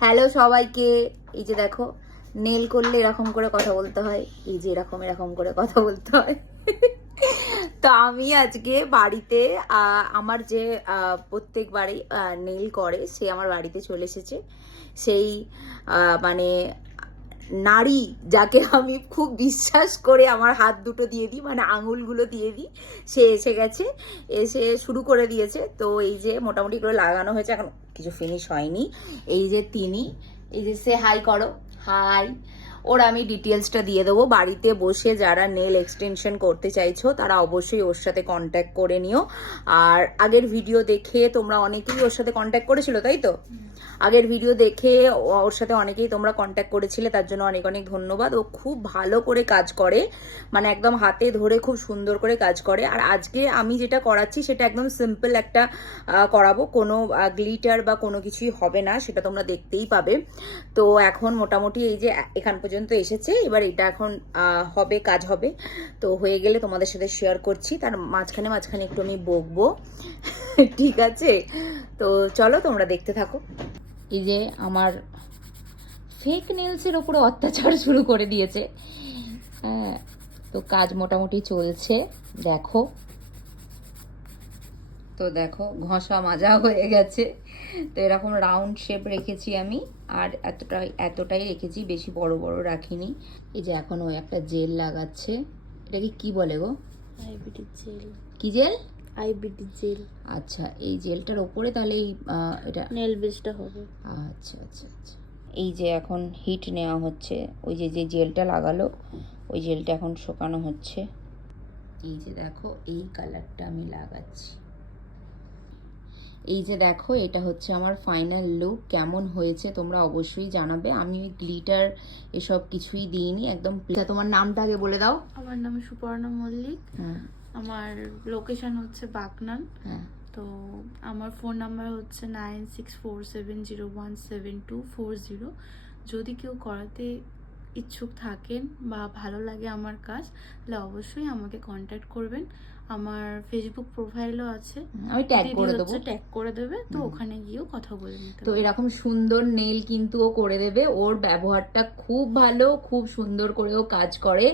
Hello সবাইকে। এই যে দেখো, নেল করলে এরকম করে কথা বলতে হয়, এই যে এরকম এরকম করে কথা বলতে হয়। তো আমি আজকে বাড়িতে আমার যে প্রত্যেকবারই নেল করে, সে আমার বাড়িতে চলে এসেছে। সেই মানে নারী যাকে আমি খুব বিশ্বাস করে আমার হাত দুটো দিয়ে দিই মানে আঙুলগুলো দিয়ে দিই, সে এসে গেছে, এসে শুরু করে দিয়েছে। তো এই যে মোটামুটি করে লাগানো হয়েছে, এখন কিছু ফিনিশ হয়নি। এই যে তিনি, এই যে সে হাই করো। হাই ওর আমি ডিটেলসটা দিয়ে দেবো। বাড়িতে বসে যারা নেল এক্সটেনশন করতে চাইছো, তারা অবশ্যই ওর সাথে কন্ট্যাক্ট করে নিও। আর আগের ভিডিও দেখে তোমরা অনেকেই ওর সাথে কন্ট্যাক্ট করেছিল, তাই তো? আগের ভিডিও দেখে ওর সাথে অনেকেই তোমরা কন্ট্যাক্ট করেছিলে, তার জন্য অনেক অনেক ধন্যবাদ। ও খুব ভালো করে কাজ করে মানে একদম হাতে ধরে খুব সুন্দর করে কাজ করে। আর আজকে আমি যেটা করাচ্ছি, সেটা একদম সিম্পল একটা করাবো। কোনো গ্লিটার বা কোনো কিছুই হবে না, সেটা তোমরা দেখতেই পাবে। তো এখন মোটামুটি এই যে এখান পর্যন্ত এসেছে। এবার এটা এখন হবে, কাজ হবে। তো হয়ে গেলে তোমাদের সাথে শেয়ার করছি। তার মাঝখানে মাঝখানে একটু আমি বকবো। ঠিক আছে? তো চলো তোমরা দেখতে থাকো। এই যে আমার ফেক নেলসের ওপরে অত্যাচার শুরু করে দিয়েছে। হ্যাঁ তো কাজ মোটামুটি চলছে। দেখো। তো দেখো ঘষা মাজা হয়ে গেছে। তো এরকম রাউন্ড শেপ রেখেছি আমি আর এতটাই এতটাই রেখেছি বেশি বড় বড় রাখিনি। এই যে এখন ওই একটা জেল লাগাচ্ছে। এটাকে কি বলে গো? আইবিডি জেল কি জেল আইবিডি জেল আচ্ছা এই জেলটার ওপরে তাহলে এই এটা নেল বেসটা হবে। আচ্ছা আচ্ছা আচ্ছা। এই যে এখন হিট নেওয়া হচ্ছে ওই যে যে জেলটা লাগালো ওই জেলটা এখন শুকানো হচ্ছে। এই যে দেখো এই কালারটা আমি লাগাচ্ছি। এই যে দেখো এটা হচ্ছে আমার ফাইনাল লুক কেমন হয়েছে তোমরা অবশ্যই জানাবে। আমি ওই গ্লিটার এসব কিছুই দিইনি একদম আচ্ছা, তোমার নামটা আগে বলে দাও। আমার নাম সুপর্ণা মল্লিক। হ্যাঁ। আমার লোকেশন হচ্ছে বাকনান হ্যাঁ। তো আমার ফোন নাম্বার হচ্ছে nine six four seven zero one seven two four zero যদি কেউ করাতে ইচ্ছুক থাকেন বা ভালো লাগে আমার কাজ তাহলে অবশ্যই আমাকে কন্ট্যাক্ট করবেন। আমার ফেসবুক প্রোফাইলও আছে। আমি ট্যাগ করে দেবো। ট্যাগ করে দেবে তো ওখানে গিয়েও কথা বলে নিতে তো এরকম সুন্দর নেল কিন্তু ও করে দেবে। ওর ব্যবহারটা খুব ভালো খুব সুন্দর করে ও কাজ করে।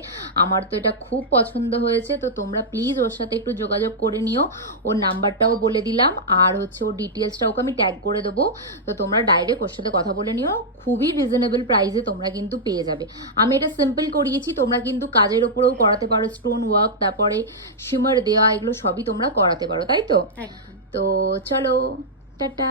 আমার তো এটা খুব পছন্দ হয়েছে তো তোমরা প্লিজ ওর সাথে একটু যোগাযোগ করে নিও। ওর নাম্বারটাও বলে দিলাম আর হচ্ছে ওর ডিটেলসটা ওকে আমি ট্যাগ করে দেবো। তো তোমরা ডাইরেক্ট ওর সাথে কথা বলে নিও। খুবই রিজনেবল প্রাইসে তোমরা কিন্তু পেয়ে যাবে। আমি এটা সিম্পল করিয়েছি তোমরা কিন্তু কাজের ওপরেও করাতে পারো স্টোন ওয়ার্ক তারপরে শিমার দেওয়া এগুলো সবই তোমরা করাতে পারো তাই তো? তো চলো টাটা।